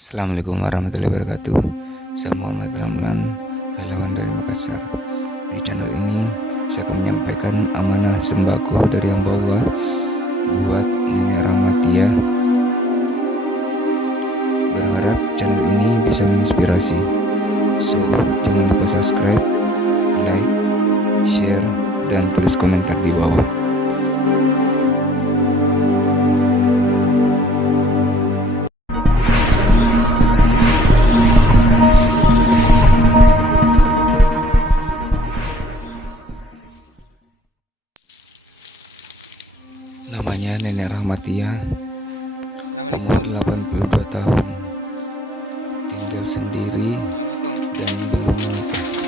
Assalamualaikum warahmatullahi wabarakatuh. Saya Muhammad Ramlan, relawan dari Makassar. Di channel ini saya akan menyampaikan amanah sembako dari hamba Allah buat Nenek Rahmatia. Berharap channel ini bisa menginspirasi. So, jangan lupa subscribe, like, share, dan tulis komentar di bawah. Namanya Nenek Rahmatia, umur 82 tahun, tinggal sendiri dan belum menikah.